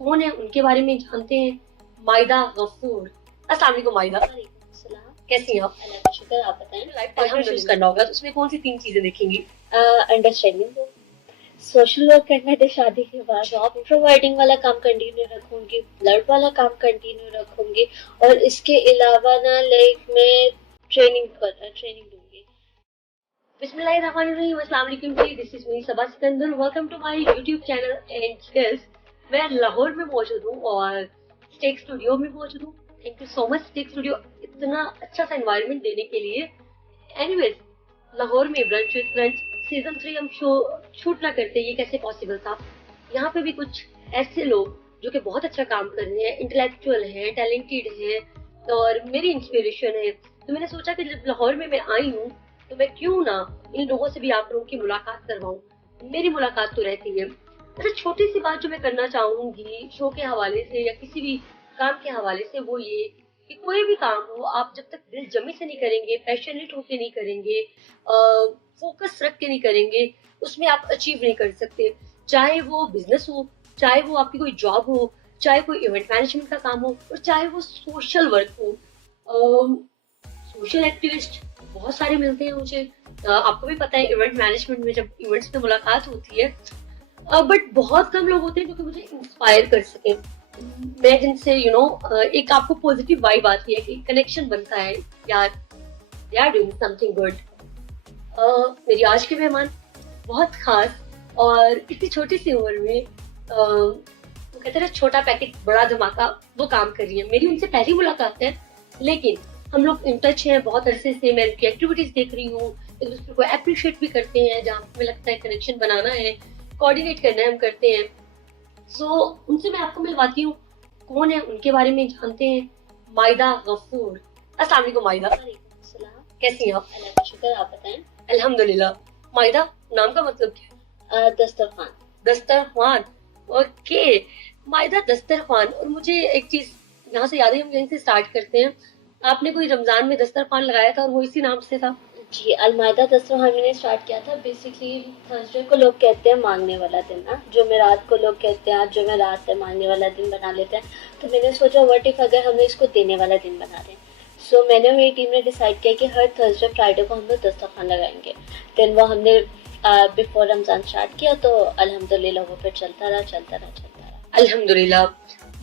कौन है उनके बारे में जानते हैं। मायदा गफूर। अस्सलाम वालेकुम मायदा, कैसी हैं आप? अल्लाह का शुक्र, आप बताएं। लाइफ पार्टनर चूज करना होगा तो उसमें कौन सी 3 चीजें देखेंगी? अंडरस्टैंडिंग, सोशल वर्क करना है शादी के बाद, जॉब प्रोवाइडिंग वाला काम कंटिन्यू रखूंगी, ब्लड वाला काम कंटिन्यू रखूंगी, और इसके अलावा ना लाइक मैं ट्रेनिंग दूंगी। बिस्मिल्लाहिर्रहमानिर्रहीम। अस्सलाम वालेकुम जी, this is me Saba Sikandar. Welcome to my YouTube channel and yes, मैं लाहौर में मौजूद हूँ और स्टेक स्टूडियो में मौजूद हूँ। थैंक यू सो मच स्टेक स्टूडियो इतना अच्छा सा एनवायरनमेंट देने के लिए। एनीवेज, लाहौर में ब्रंच विद फ्रेंड्स सीजन 3 हम शूट ना करते, ये कैसे पॉसिबल था। यहाँ पे भी कुछ ऐसे लोग जो कि बहुत अच्छा काम कर रहे हैं, इंटेलेक्चुअल हैं, टैलेंटेड हैं और मेरी इंस्पिरेशन है। तो मैंने सोचा कि जब लाहौर में मैं आई हूँ तो मैं क्यों ना इन लोगों से भी आप लोगों की मुलाकात करवाऊं। मेरी मुलाकात तो रहती है। अच्छा, छोटी सी बात जो मैं करना चाहूंगी शो के हवाले से या किसी भी काम के हवाले से, वो ये कि कोई भी काम हो आप जब तक दिल जमी से नहीं करेंगे, पैशनेट होके नहीं करेंगे, फोकस रख के नहीं करेंगे, उसमें आप अचीव नहीं कर सकते। चाहे वो बिजनेस हो, चाहे वो आपकी कोई जॉब हो, चाहे कोई इवेंट मैनेजमेंट का काम हो, और चाहे वो सोशल वर्क हो। सोशल एक्टिविस्ट बहुत सारे मिलते हैं मुझे। आपको भी पता है इवेंट मैनेजमेंट में जब इवेंट्स में मुलाकात होती है, बट बहुत कम लोग होते हैं जो कि मुझे इंस्पायर कर सके। मैं जिनसे एक आपको पॉजिटिव वाइब आती है कि कनेक्शन बनता है, यार they are doing something good. मेरी आज के मेहमान बहुत खास और इतनी छोटी सी उम्र में वो कहते हैं छोटा पैकेट बड़ा धमाका, वो काम कर रही है। मेरी उनसे पहली मुलाकात है, लेकिन हम लोग इन टच हैं बहुत अरसे से। मैं उनकी एक्टिविटीज देख रही हूँ, एक दूसरे को अप्रिशिएट भी करते हैं, जहाँ हमें लगता है कनेक्शन बनाना है, कोऑर्डिनेट करना है, हम करते हैं। सो उनसे मैं आपको मिलवाती हूँ, कौन है उनके बारे में जानते हैं। मायदा गफूर। अस्सलाम वालेकुम मायदा, कैसी हैं आप? अल्लाह का शुक्र, आप बताएं। अल्हम्दुलिल्लाह। मायदा, नाम का मतलब क्या है? दस्तरखान। दस्तरखान, ओके। मायदा दस्तरखान। और मुझे एक चीज यहाँ से याद है, हम यहीं से स्टार्ट करते हैं। आपने कोई रमजान में दस्तरखान लगाया था और वो इसी नाम से था? जी, अलमायदा दस्तरखान मैंने स्टार्ट किया था। बेसिकली थर्सडे को लोग कहते हैं मांगने वाला दिन ना, जुमेरात को लोग कहते हैं आज जुमेरात है, मांगने वाला दिन बना लेते हैं। तो मैंने सोचा व्हाट इफ अगर हमने इसको देने वाला दिन बना दें। सो मैंने मेरी टीम ने डिसाइड किया कि हर थर्सडे फ्राइडे को हम लोग दस्तरखान लगाएंगे। देन वो हमने बिफोर रमजान स्टार्ट किया, तो अल्हम्दुलिल्लाह वो फिर चलता रहा। अल्हम्दुलिल्लाह।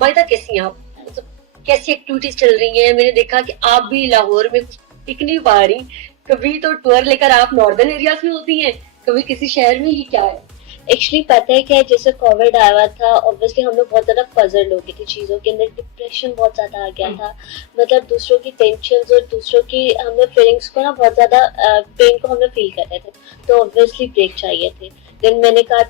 मायदा, कैसी हैं आप? मतलब कैसी एक्टिविटीज चल रही हैं? मैंने देखा कि आप भी लाहौर में टिक नहीं पा रही। कभी तो टूर लेकर आप नॉर्दर्न एरियाज में होती हैं, कभी किसी शहर में, ही क्या है? एक्चुअली पता है क्या है, जैसे कोविड आया हुआ था, ऑब्वियसली हम लोग बहुत ज्यादा पजल हो गए थे चीजों के अंदर, डिप्रेशन बहुत ज्यादा आ गया था। मतलब दूसरों की टेंशन और दूसरों की हमें फीलिंग्स को ना बहुत ज्यादा पेन को हमें फील कर रहे थे, तो ऑब्वियसली ब्रेक चाहिए थे। देन मैंने कहा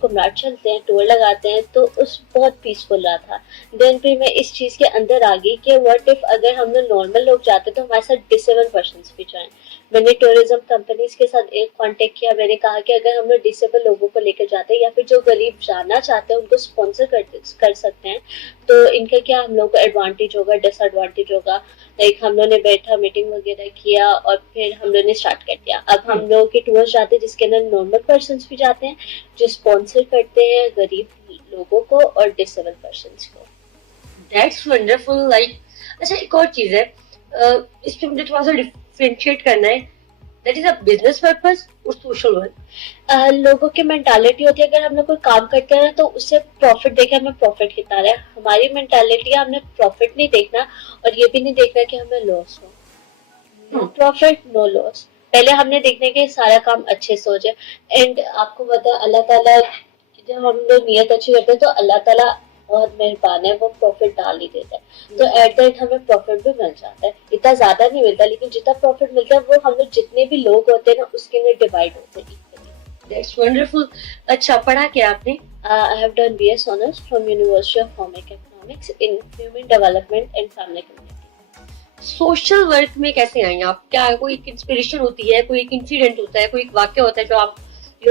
कुमराट चलते हैं, टूर लगाते हैं, तो उस बहुत पीसफुल रहा था। देन फिर मैं इस चीज के अंदर आ गई कि व्हाट इफ अगर हम लोग नॉर्मल लोग जाते तो हमारे साथ डिसेबल पर्सन्स भी जाएं। मैंने टूरिज्म कंपनीज के साथ एक कांटेक्ट किया। मैंने कहा कि अगर हम लोग डिसेबल लोगों को लेकर जाते हैं या फिर जो गरीब जाना चाहते हैं उनको स्पॉन्सर कर सकते हैं, तो इनका क्या हम लोग को एडवांटेज होगा, डिसएडवांटेज होगा। लाइक हम लोग ने बैठा, मीटिंग वगैरह किया और फिर हम लोग ने स्टार्ट कर दिया। अब हम लोग के टूर जाते हैं जिसके अंदर नॉर्मल पर्सन भी जाते हैं जो स्पॉन्सर करते हैं गरीब लोगों को और डिसेबल पर्सन को। That's wonderful. लाइक अच्छा, एक और चीज है, इस पे मुझे थोड़ा सा डिफरेंशिएट करना है। That is a business purpose और सोशल वर्क। लोगों की मेंटालिटी होती है, अगर हम लोग कोई काम करते हैं तो उससे प्रॉफिट देखे हमें प्रॉफिट कितना रहा है। हमारी मेंटालिटी है हमने प्रॉफिट नहीं देखना और ये भी नहीं देखना कि हमें लॉस हो। नो प्रॉफिट नो लॉस, पहले हमने देखने के सारा काम अच्छे से हो जाए। एंड आपको पता है अल्लाह ताला जब हम लोग नियत अच्छी करते हैं तो अल्लाह ताला बहुत मेहरबान है, वो प्रॉफिट डाल ही देता है। तो एट द एंड हमें प्रॉफिट भी मिल जाता है। इतना ज्यादा नहीं मिलता, लेकिन जितना प्रॉफिट मिलता है वो हम लोग जितने भी लोग होते हैं ना उसके लिए डिवाइड होते हैं। That's wonderful. अच्छा, पढ़ा क्या आपने? I have done BS Honors from University of Home Economics in Human Development and Family Community. Social work में कैसे आई आप? क्या कोई एक इंस्पिरेशन होती है, कोई एक इंसिडेंट होता है, कोई एक वाक्य होता है जो आप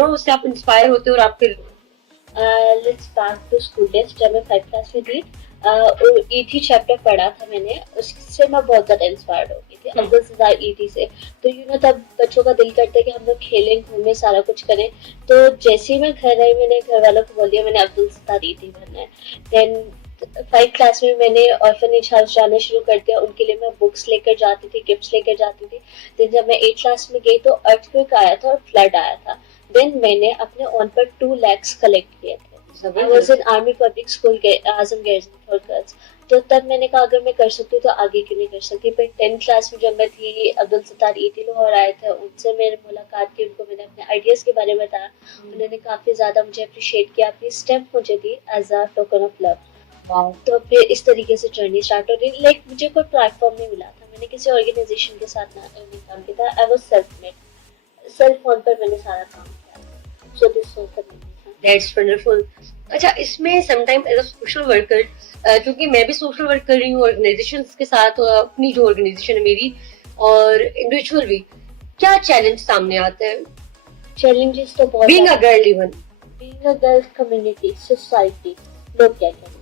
उससे आप इंस्पायर होते हो और आप फिर Let's back to school days जब मैं 5th क्लास में थी। ईथी चैप्टर पढ़ा था मैंने, उससे मैं बहुत ज्यादा इंस्पायर्ड हो गई थी अब्दुल सत्तार ईथी से। तो तब बच्चों का दिल करता है कि हम लोग खेलें घूमें सारा कुछ करें। तो जैसे ही मैं घर आई मैंने घर वालों को बोल दिया मैंने अब्दुल सत्तार ईथी बनना है। देन 5th क्लास में मैंने ऑर्फनेज हाउस जाना शुरू कर दिया, उनके लिए मैं बुक्स लेकर जाती थी, गिफ्ट्स लेकर जाती थी। देन जब मैं 8th क्लास में गई तो अर्थक्वेक आया था और फ्लड आया था। देन मैंने अपने ओन पर 2 lakhs कलेक्ट किए थे। I was in army public school Azam girls for girls. तो तब मैंने कहा अगर मैं कर सकती हूँ तो आगे क्यों नहीं कर सकती। फिर 10th क्लास में जब मैं थी अब्दुल सत्तार ईथी लाहौर आए थे, उनसे मेरी मुलाकात की, उनको मैंने अपने आइडियाज के बारे में बताया। उन्होंने काफी ज्यादा मुझे अप्रिशिएट किया, अपनी स्टेप मुझे दी as a token of love. तो फिर इस तरीके से जर्नी स्टार्ट हो रही। लाइक मुझे कोई प्लेटफॉर्म नहीं मिला था, मैंने किसी ऑर्गेनाइजेशन के साथ नहीं काम किया था। I was self made, cell phone पर मैंने सारा काम किया। So this was the that's wonderful. अच्छा, इसमें sometime as a social worker, क्योंकि मैं भी सोशल वर्क कर रही हूँ ऑर्गेनाइजेशंस के साथ, अपनी जो ऑर्गेनाइजेशन है मेरी और इंडिविजुअल भी, क्या चैलेंज सामने आता है? चैलेंजेस तो बहुत being a girl, even being a girl, community, society, लोग क्या कहेंगे।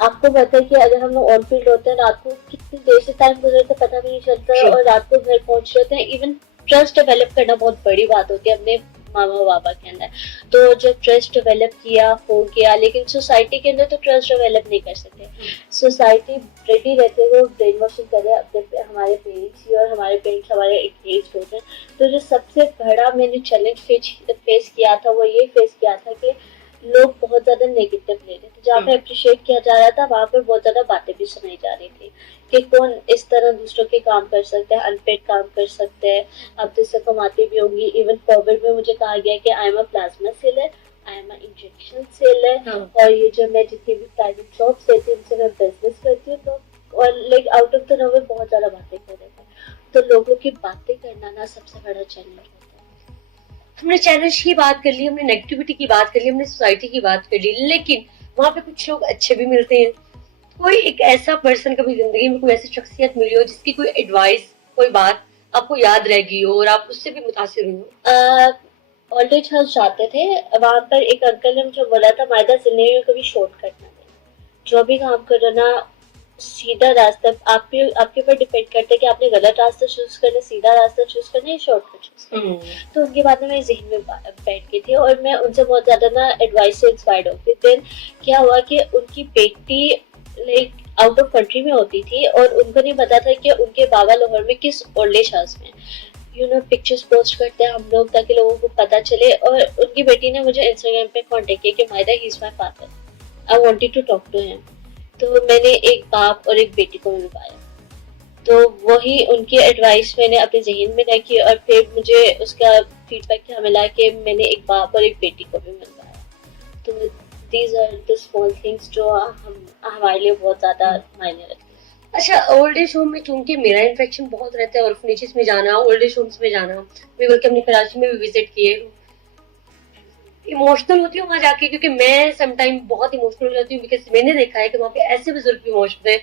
आपको पता है कि अगर हम लोग ऑन फील्ड होते हैं रात को कितनी देर से टाइम गुजरता है पता भी नहीं चलता है, और रात को घर पहुंच जाते हैं। इवन ट्रस्ट डेवलप करना बहुत बड़ी बात होती है अपने मामा बाबा के अंदर। तो जब ट्रस्ट डेवलप किया हो गया, लेकिन सोसाइटी के अंदर तो ट्रस्ट डेवलप नहीं कर सकते। सोसाइटी रेडी रहते हुए ब्रेन वॉशिंग करे अपने हमारे पेरेंट्स की, और हमारे पेरेंट्स हमारे एज होते हैं। तो जो सबसे बड़ा मैंने चैलेंज फेस किया था वो ये फेस किया था कि लोग बहुत ज्यादा नेगेटिव ले रहे थे। जहाँ पे अप्रिशिएट किया जा रहा था वहाँ पर बहुत ज्यादा बातें भी सुनाई जा रही थी कि कौन इस तरह दूसरों के काम कर सकते हैं, अनपेड काम कर सकते हैं, आप तो इससे कमाते भी होंगी। इवन कोविड में मुझे कहा गया कि I am a plasma seller, I am a injection seller, और ये जो मैं जितनी भी प्राइवेट जॉब्स लेती हूँ उनसे मैं बिजनेस करती हूँ। तो और like out of the no way बहुत ज्यादा बातें कर रहे थे। तो लोगों की बातें करना ना सबसे बड़ा चैलेंज होता है। हमने चैलेंज की बात कर ली, हमने नेगेटिविटी की बात कर ली, हमने सोसाइटी की बात कर ली, लेकिन वहाँ पे कुछ लोग अच्छे भी मिलते हैं। कोई एक ऐसा पर्सन कभी जिंदगी में कोई ऐसी शख्सियत मिली हो जिसकी कोई एडवाइस, कोई बात आपको याद रह गई हो और आप उससे भी मुतासिर हो? ओल्ड एज हाउस जाते थे, वहां पर एक अंकल ने मुझे बोला था मायदा जिंदगी में कभी शॉर्टकट ना देना, जो भी काम करो ना सीधा रास्ता। आपके ऊपर डिपेंड करता है कि आपने गलत रास्ता चूज करना, सीधा रास्ता चूज करना या शॉर्टकट चूज करना। तो उनकी बातें मेरे जहन में बैठ गई थी और मैं उनसे बहुत ज्यादा ना एडवाइस से इंस्पायर्ड हो गई। देन क्या हुआ कि उनकी बेटी लाइक आउट ऑफ कंट्री में होती थी और उनको नहीं पता था कि उनके बाबा लाहौर में किस ओल्ड एज हाउस में। पिक्चर्स पोस्ट करते हैं हम लोग ताकि लोगों को पता चले। और उनकी बेटी ने मुझे इंस्टाग्राम पे कांटेक्ट किया कि मायदा he is my father, I wanted to talk to him. तो मैंने एक बाप और एक बेटी को मिलवाया। तो वही उनकी एडवाइस मैंने अपने जहन में रखी और फिर मुझे उसका फीडबैक क्या मिला कि मैंने एक बाप और एक बेटी को भी मिलवाया। तो these are the small things जो हमारे लिए बहुत ज्यादा मायने रखते हैं। अच्छा, ओल्ड एज होम में चूंकि मेरा इंफेक्शन बहुत रहता है, ऑर्फनेजेस में जाना, ओल्ड एज होम्स में जाना, मैं बल्कि अपनी कराची में भी विजिट किए, इमोशनल होती हूँ वहां जाके, क्योंकि मैं समटाइम बहुत इमोशनल हो जाती हूँ। बिकॉज मैंने देखा है कि वहाँ पे ऐसे बुजुर्ग भी मौजूद हैं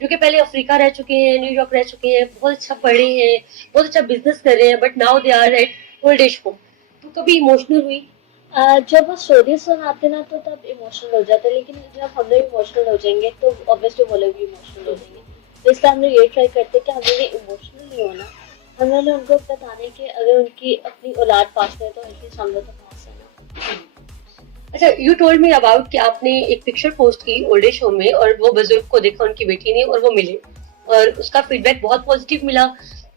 जो कि पहले अफ्रीका रह चुके हैं, न्यूयॉर्क रह चुके हैं, बहुत अच्छा पढ़े हैं, बहुत अच्छा बिजनेस कर रहे हैं, but now they are at old age home. तो कभी इमोशनल हुई? जब वो स्टोरी सुनाते ना तो तब इमोशनल हो जाते, लेकिन जब हम लोग इमोशनल हो जाएंगे तो ऑब्वियसली वो लोग भी इमोशनल हो जाएंगे। तो इसलिए हम लोग ये ट्राई करते हैं कि हमें इमोशनल नहीं होना, हमें उनको बताने कि अगर उनकी अपनी औलाद पास है तो एटलीस्ट हम लोग तो पास है ना। अच्छा, यू टोल्ड मी अबाउट कि आपने एक पिक्चर पोस्ट की ओल्ड एज होम में और वो बुजुर्ग को देखा उनकी बेटी ने और वो मिले और उसका फीडबैक बहुत पॉजिटिव मिला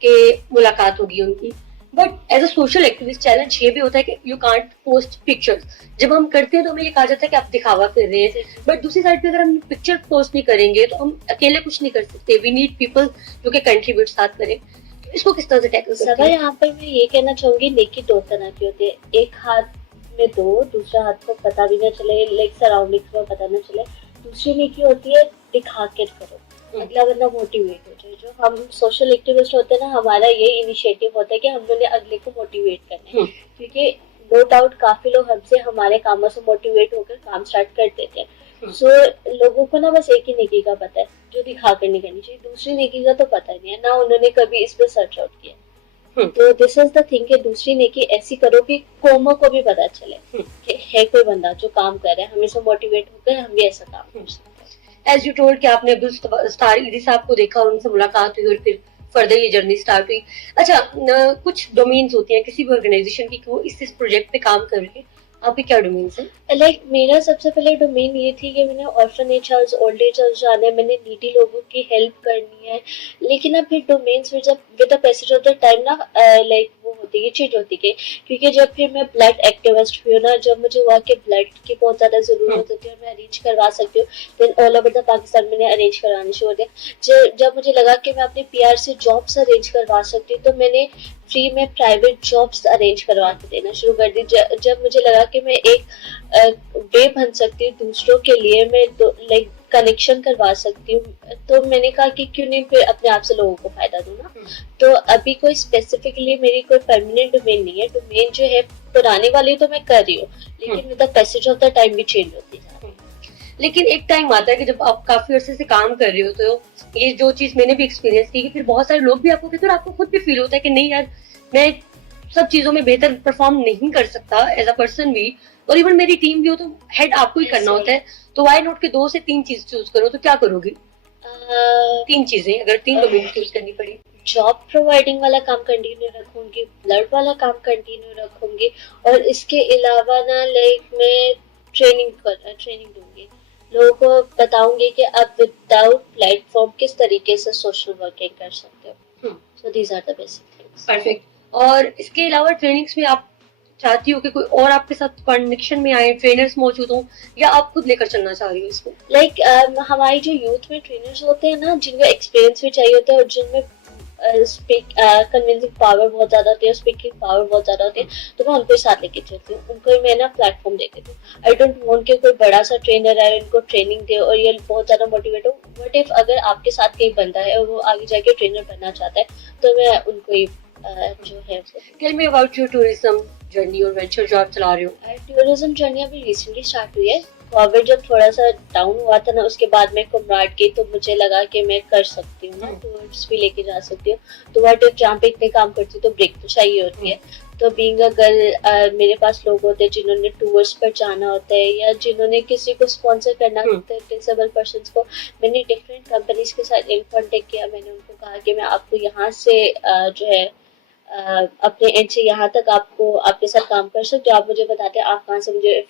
कि मुलाकात होगी उनकी। But as a social activist challenge ये भी होता है कि यू कांट पोस्ट पिक्चर्स। जब हम करते हैं तो हमें ये कहा जाता है कि आप दिखावा कर रहे हैं, बट दूसरी साइड पे अगर हम पिक्चर पोस्ट नहीं करेंगे तो हम अकेले कुछ नहीं कर सकते। वी नीड पीपल जो कि कंट्रीब्यूट साथ करें। इसको किस तरह से टैकल करते हैं? यहाँ पर मैं ये कहना चाहूंगी नेकी दो तरह की होती है, एक हाथ में दो, दूसरा हाथ को पता भी ना चले, लाइक सराउंडिंग्स में पता ना चले। दूसरी नेकी होती है दिखा के करो, अगला बंदा मोटिवेट हो जाए। जो हम सोशल एक्टिविस्ट होते हैं ना, हमारा ये इनिशिएटिव होता है कि हम लोग ने अगले को मोटिवेट करना है, क्योंकि नो डाउट काफी लोग हमसे हमारे कामों से मोटिवेट होकर काम स्टार्ट कर देते हैं। सो लोगों को ना बस एक ही नेकी का पता है जो दिखा कर नहीं करनी चाहिए, दूसरी नेकी का तो पता नहीं है ना, उन्होंने कभी इस पे सर्च आउट किया। तो दिस इज द थिंग कि दूसरी नेकी ऐसी करो कि कौमों को भी पता चले कि है कोई बंदा जो काम कर रहा है, हमें से मोटिवेट होकर हम भी ऐसा काम कर सकते हैं। एज यू टोल्ड कि आपने अब्दुल स्टार ईदी साहब को देखा और उनसे मुलाकात हुई और फिर फर्दर ये जर्नी स्टार्ट हुई। अच्छा, कुछ डोमेन्स होती हैं किसी भी ऑर्गेनाइजेशन की कि वो इस प्रोजेक्ट पे काम कर रही है, आपके क्या डोमेन्स हैं? लाइक मेरा सबसे पहले डोमेन ये थी कि मैंने orphanage house, old age house जाना है, मैंने नीडी लोगों की हेल्प करनी है। लेकिन अब फिर डोमेन्स में जब with the passage of the time ना लाइक वो होती है, चेंज होती है, क्योंकि जब फिर मैं ब्लड एक्टिविस्ट हुई ना, जब मुझे हुआ कि ब्लड की बहुत ज़्यादा ज़रूरत होती है और मैं अरेंज करवा सकती हूँ, then all over the Pakistan मैंने अरेंज करवाने शुरू कर दिया। जब मुझे लगा कि मैं अपने PR से जॉब्स अरेंज करवा सकती हूँ, तो मैंने फ्री में प्राइवेट जॉब्स अरेंज करवा के देना शुरू कर दी। जब मुझे लगा कि मैं एक वे बन सकती हूँ दूसरों के लिए, मैं लाइक कनेक्शन करवा सकती हूँ, तो मैंने कहा कि क्यों नहीं फिर अपने आप से लोगों को फायदा दूँ ना। तो अभी कोई स्पेसिफिकली मेरी कोई परमानेंट डोमेन नहीं है। डोमेन जो है पुराने वाली तो मैं कर रही हूँ, लेकिन with the passage of the time भी चेंज होती जा रही है। लेकिन एक टाइम आता है कि जब आप काफी अरसे से काम कर रहे हो, तो ये जो चीज मैंने भी एक्सपीरियंस की कि फिर बहुत सारे लोग भी आपको कहते हैं और आपको खुद भी फील होता है कि नहीं यार, मैं सब चीजों में बेहतर परफॉर्म नहीं कर सकता एज अ पर्सन भी, और इवन मेरी टीम भी हो, तो हेड आपको ही करना होता है। तो वाई नॉट के 2 से 3 चीज चूज करो, तो क्या करोगी? 3 चीजें अगर 3 डोमेन चूज करनी पड़ी। जॉब प्रोवाइडिंग वाला काम कंटिन्यू रखूंगी, ब्लड वाला काम कंटिन्यू रखूंगी, और इसके अलावा ना लाइक मैं ट्रेनिंग दूंगी, लोगों को बताऊंगी कि आप विदाउट प्लेटफॉर्म किस तरीके से सोशल वर्किंग कर सकते हो। So these are the basic things. Perfect. और इसके अलावा ट्रेनिंग्स में आप चाहती हो कि कोई और आपके साथ कनेक्शन में आए, ट्रेनर्स मौजूद हों, या आप खुद लेकर चलना चाह रही हो इसको? लाइक हमारी जो यूथ में ट्रेनर्स होते हैं ना, जिनको एक्सपीरियंस भी चाहिए होता है और जिनमें कन्विंसिंग पावर बहुत ज्यादा होती है, स्पीकिंग पावर बहुत ज्यादा होती है, तो मैं उनको साथ लेके चलती हूँ, उनको मैं ना प्लेटफॉर्म दे देती हूँ। आई डोंट वांट कि कोई बड़ा सा ट्रेनर है, उनको ट्रेनिंग दे और ये बहुत ज्यादा मोटिवेट हो। बट इफ अगर आपके साथ कहीं बंदा है और वो आगे जाके ट्रेनर बनना चाहता है, तो मैं उनको ही जो है। Tell me about your tourism journey और वेंचर जो आप चला रहे हो। टूरिज्म जर्नी अभी रिसेंटली स्टार्ट हुई है। कोविड जब थोड़ा सा डाउन हुआ था ना, उसके बाद मैं कुमराट गई, तो मुझे लगा कि मैं कर सकती हूँ ना, टूर्स भी लेके जा सकती हूँ। तो वट इफ जहाँ पे इतने काम करती हूँ तो ब्रेक तो चाहिए होती है। तो बीइंग अ गर्ल मेरे पास लोग होते हैं जिन्होंने टूर्स पर जाना होता है, या जिन्होंने किसी को स्पॉन्सर करना होता है डिसेबल पर्सन्स को। मैंने डिफरेंट कंपनीज के साथ इन कॉन्टेक्ट किया, मैंने उनको कहा कि मैं आपको यहाँ से जो है अपने एंड से यहाँ तक आपको आपके साथ काम कर सकते हो, आप मुझे बताते हैं आप कहाँ से मुझे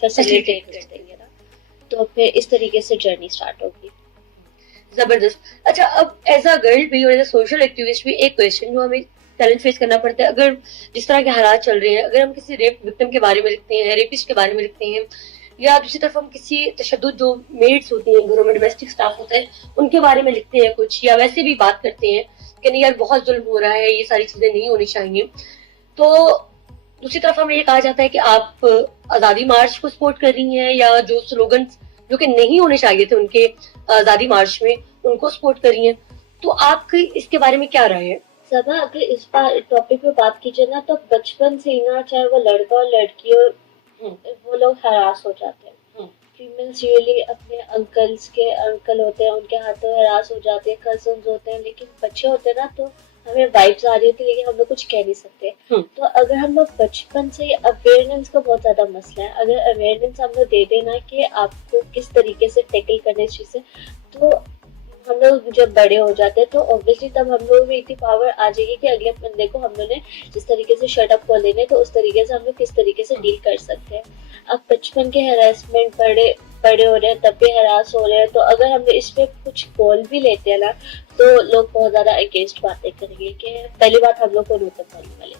फैसिलिटेट कर देंगे ना। तो फिर इस तरीके से जर्नी स्टार्ट होगी। जबरदस्त। अच्छा, अब एज अ गर्ल भी और एज अ सोशल एक्टिविस्ट भी एक क्वेश्चन जो हमें चैलेंज फेस करना पड़ता है, अगर जिस तरह के हालात चल रहे हैं, अगर हम किसी रेप विक्टिम के बारे में लिखते हैं, रेपिस्ट के बारे में लिखते हैं, या दूसरी तरफ हम किसी तशद्दुद जो मेड्स होती हैं घरों में, डोमेस्टिक स्टाफ होता है, उनके बारे में लिखते हैं कुछ, या वैसे भी बात करते हैं कि नहीं यार बहुत जुल्म हो रहा है, ये सारी चीजें नहीं होनी चाहिए, तो दूसरी तरफ हमें ये कहा जाता है कि आप आजादी मार्च को सपोर्ट कर रही हैं, या जो स्लोगन जो कि नहीं होने चाहिए थे उनके आजादी मार्च में, उनको सपोर्ट कर रही हैं। तो आपकी इसके बारे में क्या राय है? सबा, अगर इस बार टॉपिक पे बात कीजिए ना, तो बचपन से ही ना, चाहे वो लड़का और लड़की हो, वो लोग हरास हो जाते हैं। फीमेल्स यूजुअली अपने अंकल होते हैं, उनके हाथों हरास हो जाते हैं, कजन्स होते हैं, लेकिन बच्चे होते हैं ना, तो हमें वाइब्स आ रही होती है, लेकिन हम लोग कुछ कह नहीं सकते। तो अगर हम लोग बचपन से अवेयरनेस का बहुत ज्यादा मसला है, अगर अवेयरनेस हम लोग दे देना कि आपको किस तरीके से टैकल करने चीज से, तो हम लोग जब बड़े हो जाते हैं तो ऑब्वियसली तब हम लोग में इतनी पावर आ जाएगी कि अगले बंदे को हम लोग ने जिस तरीके से शट अप कर लेने, तो उस तरीके से हम लोग किस तरीके से डील कर सकते हैं। अब बचपन के हरासमेंट बड़े हो रहे हैं तब भी हरास हो रहे हैं, तो अगर हम इस पे कुछ बोल भी लेते हैं ना, तो लोग बहुत ज्यादा अगेंस्ट बातें करेंगे कि पहली बात हम लोग को नहीं बोलने वाले,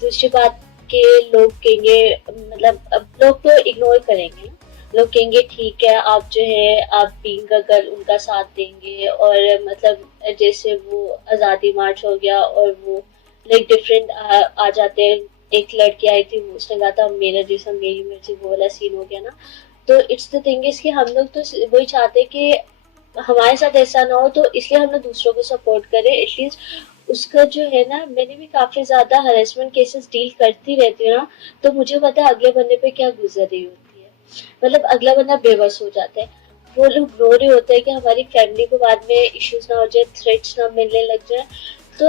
दूसरी बात के लोग कहेंगे, मतलब अब लोग तो इग्नोर करेंगे, लोग कहेंगे ठीक है आप जो है आप बीइंग अ गर्ल उनका साथ देंगे, और मतलब जैसे वो आज़ादी मार्च हो गया और वो लाइक डिफरेंट आ जाते हैं। एक लड़की आई थी, उसने कहा था मेरा जैसा मेरी मर्जी, वो वाला सीन हो गया ना। तो इट्स द थिंग इज कि हम लोग तो वही चाहते हैं कि हमारे साथ ऐसा ना हो, तो इसलिए हम लोग दूसरों को सपोर्ट करें एटलीस्ट। उसका जो है ना, मैंने भी काफी ज्यादा हरेसमेंट केसेस डील करती रहती हूँ ना, तो मुझे पता है अगले बंदे पे क्या गुजर रही होती है, मतलब अगला बंदा बेबस हो जाता है, वो लोग रो रहे होते हैं कि हमारी फैमिली को बाद में इश्यूज ना हो जाए, थ्रेट्स ना मिलने लग जाए। तो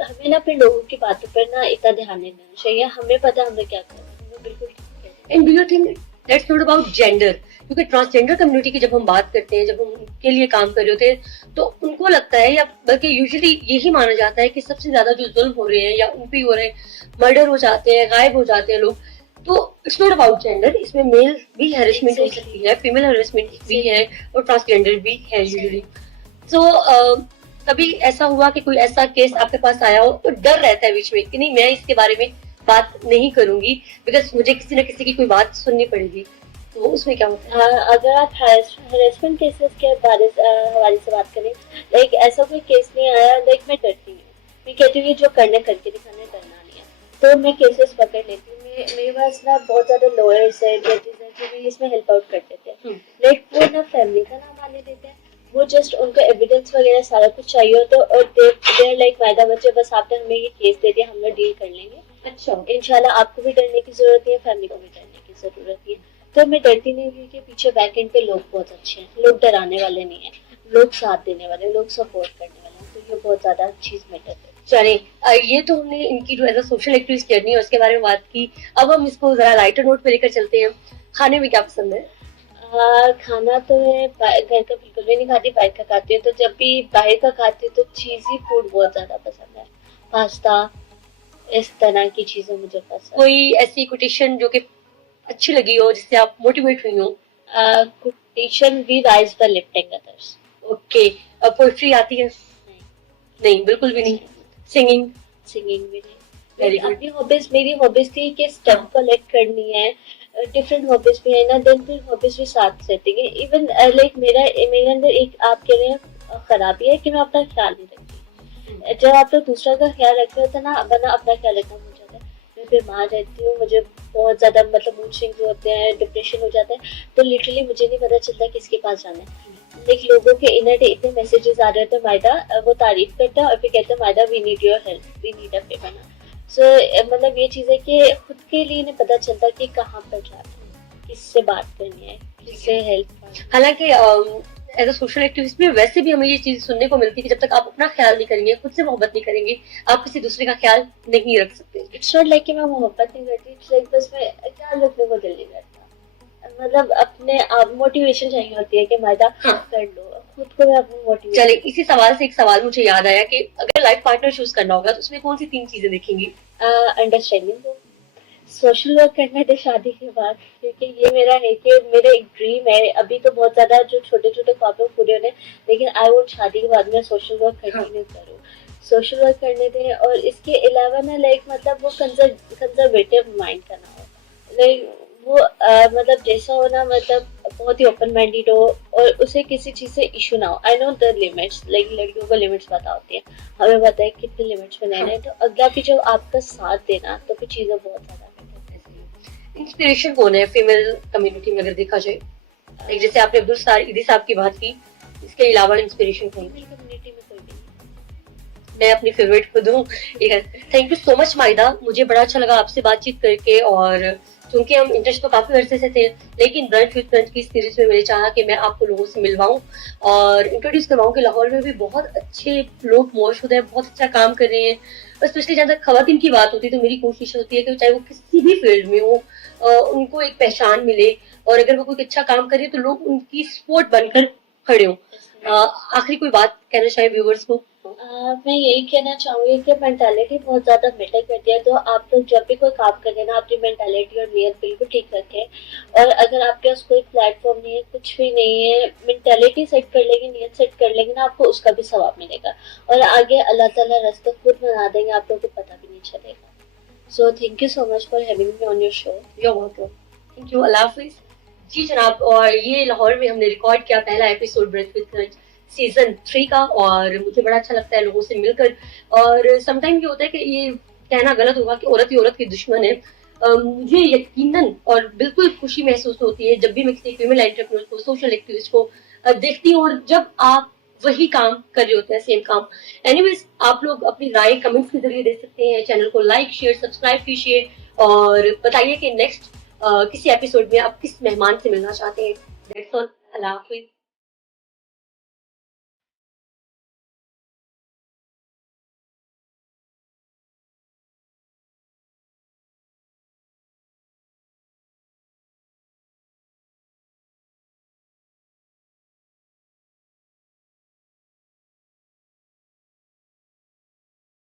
हमें ना फिर लोगों की बातों पर ना इतना ध्यान नहीं देना चाहिए, हमें पता है हमें क्या करना है, बिल्कुल। And do you think that's not about gender, क्योंकि ट्रांसजेंडर कम्युनिटी की जब हम बात करते हैं, जब हम उनके लिए काम कर रहे होते हैं, तो उनको लगता है, या बल्कि यूजुअली यही माना जाता है कि सबसे ज्यादा जो जुल्म हो रहे हैं या उन पे हो रहे हैं, मर्डर हो जाते हैं, गायब हो जाते हैं लोग, तो इट्स नॉट अबाउट जेंडर, इसमें मेल भी हेरेसमेंट हो सकती है, फीमेल हेरेसमेंट भी है और ट्रांसजेंडर भी है यूजुअली। तो कभी ऐसा हुआ कि कोई ऐसा केस आपके पास आया हो तो डर रहता है बीच में कि नहीं मैं इसके बारे में बात नहीं करूंगी बिकॉज मुझे किसी ना किसी की कोई बात सुननी पड़ेगी, तो उसमें क्या होता है? अगर आप हरेसमेंट केसेस के बारे हवाले से बात करें, लाइक ऐसा कोई केस नहीं आया, लाइक मैं डरती हूँ, मैं कहती हूँ जो करने करके दिखाने, डरना नहीं है, तो मैं केसेस पकड़ लेती हूँ। मेरे पास ना बहुत ज्यादा लॉयर्स है, जजेस है जो भी इसमें हेल्प आउट कर देते हैं। लाइक वो ना फैमिली का नाम आने देते हैं, वो जस्ट उनको एविडेंस वगैरह सारा कुछ चाहिए हो तो, और देर लाइक वायदा बच्चे बस आपने हमें ये केस दे दिया, हम लोग डील कर लेंगे। अच्छा, इंशाल्लाह आपको भी डरने की जरूरत नहीं है, फैमिली को भी डरने की जरूरत नहीं है। तो मैं डरती नहीं हूँ कि पीछे बैक एंड पे लोग बहुत अच्छे हैं, लोग डराने वाले नहीं है, लोग साथ देने वाले, लोग सपोर्ट करने वाले हैं, तो ये बहुत ज्यादा चीज मैटर है। चले, ये तो हमने इनकी जो as a social activist journey है उसके बारे में बात की। अब हम इसको जरा लाइटर नोट पे लेकर चलते हैं। खाने में क्या पसंद है? खाना तो मैं घर का बिल्कुल भी नहीं खाती, बाहर का खाती हूँ। तो जब भी बाहर का खाती हूँ तो चीजी फूड बहुत ज्यादा पसंद है, पास्ता, इस तरह की चीजें मुझे पसंद। कोई ऐसी कोटेशन जो कि अच्छी लगी हो, जिससे आप मोटिवेट हुई हो? Quotation we rise the lifting others. Okay. Poetry आती है? नहीं, बिल्कुल भी नहीं। सिंगिंग? सिंगिंग भी नहीं। अपनी हॉबीज, मेरी हॉबीज थी कि स्टेप कलेक्ट करनी है, डिफरेंट हॉबीज भी है ना, देन फिर हॉबीज भी साथ रहती है। इवन लाइक मेरे अंदर एक आप कह रहे हैं खराबी है कि मैं अपना ख्याल नहीं रखती। जब आप लोग दूसरा का ख्याल रखते होते ना, वरना अपना ख्याल रखना भूल जाता है। मैं बीमार रहती हूँ, मुझे बहुत ज्यादा मतलब मूड स्विंग्स होते हैं, डिप्रेशन हो जाता है, तो लिटरली मुझे नहीं पता चलता किसके पास जाना है। लाइक लोगों के इनर डे इतने मैसेजेस आ रहे थे, मायदा वो तारीफ करता है और फिर कहते हैं मायदा we need your help, we need a favour ना। सो मतलब ये चीज है कि खुद के लिए नहीं पता चलता कि कहाँ पर जाना है, किससे बात करनी है, किससे हेल्प। हालांकि एज अ सोशल एक्टिविस्ट में वैसे भी हमें ये चीज सुनने को मिलती है कि जब तक आप अपना ख्याल नहीं करेंगे, खुद से मोहब्बत नहीं करेंगे, आप किसी दूसरे का ख्याल नहीं रख सकते। इट्स नॉट लाइक कि मैं मोहब्बत नहीं करती, इट्स लाइक बस मैं ख्याल रखने को दिल नहीं करता। मतलब अपने आप मोटिवेशन चाहिए होती है कि मायदा कर लो, खुद को मैं अपनी मोटिवेशन। चले, इसी सवाल से एक सवाल मुझे याद आया कि अगर लाइफ पार्टनर चूज करना होगा तो उसमें कौन सी 3 चीजें देखेंगी? अंडरस्टैंडिंग को, सोशल वर्क करना है शादी के बाद, क्योंकि ये मेरा है कि मेरा एक ड्रीम है। अभी तो बहुत ज्यादा जो छोटे छोटे ख्वाब पूरे होने, लेकिन आई वुड शादी के बाद में सोशल वर्क कंटिन्यू करूँ, सोशल वर्क करने दें। और इसके अलावा ना लाइक मतलब वो कंजर्वेटिव माइंड का ना हो, लाइक वो मतलब जैसा हो ना, मतलब बहुत ही ओपन माइंडेड हो और उसे किसी चीज से इशू ना हो। I know the limits, like लड़कियों को लिमिट्स पता होती है, हमें पता है कितने लिमिट्स में रहना है, तो अगला भी जब आपका साथ देना तो फिर चीजें बहुत ज्यादा। इंस्पिरेशन कौन है फीमेल कम्युनिटी में अगर देखा जाए? जैसे आपने अब्दुल सत्तार ईदी साहब की बात की, इसके अलावा इंस्पिरेशन कौन है? कम्युनिटी में कोई नहीं, मैं अपनी फेवरेट खुद हूँ। थैंक यू सो मच माइदा, मुझे बड़ा अच्छा लगा आपसे बातचीत करके। और क्योंकि हम इंटरेस्ट तो काफी अरसे से थे, लेकिन ब्रंच विद ब्रंच की सीरीज में मैंने चाहा कि मैं आपको लोगों से मिलवाऊं और इंट्रोड्यूस करवाऊं कि लाहौर में भी बहुत अच्छे लोग मौजूद हैं, बहुत अच्छा काम कर रहे हैं। और स्पेशली जहाँ तक खवातीन की बात होती है तो मेरी कोशिश होती है कि चाहे वो किसी भी फील्ड में हो, उनको एक पहचान मिले और अगर वो कोई अच्छा काम करे तो लोग उनकी सपोर्ट बनकर खड़े हों। आखिरी कोई बात कहना चाहे व्यूवर्स को? मैं यही कहना चाहूंगी कि मेंटालिटी बहुत ज्यादा मैटर करती है। तो आप लोग जब भी कोई काम करें ना, अपनी मेंटालिटी और नियत बिल्कुल ठीक रखें। और अगर आपके पास कोई प्लेटफॉर्म नहीं है, कुछ भी नहीं है, मेंटालिटी सेट कर लेंगे, नियत सेट कर लेंगे ना, आपको उसका भी सवाब मिलेगा और आगे अल्लाह ताला रास्ता खुद बना देंगे, आप लोगों को पता भी नहीं चलेगा। So thank you so much for having me on your show. You are welcome. Thank you. अल्लाह हाफिज। जी जनाब, और ये लाहौर में हमने रिकॉर्ड किया पहला episode brunch with brunch season 3 का, और मुझे बड़ा अच्छा लगता है लोगों से मिलकर। और समटाइम ये होता है कि ये कहना गलत होगा कि औरत ही औरत की दुश्मन है। मुझे यकीनन और बिल्कुल खुशी महसूस होती है जब भी मैं किसी फीमेल एंटरप्रेन्योर को, सोशल एक्टिविस्ट को देखती हूँ और जब आप वही काम कर रहे होते हैं, सेम काम। एनीवेज, आप लोग अपनी राय कमेंट्स के जरिए दे सकते हैं। चैनल को लाइक शेयर सब्सक्राइब कीजिए और बताइए कि नेक्स्ट किसी एपिसोड में आप किस मेहमान से मिलना चाहते हैं। That's all. Allah Hafiz.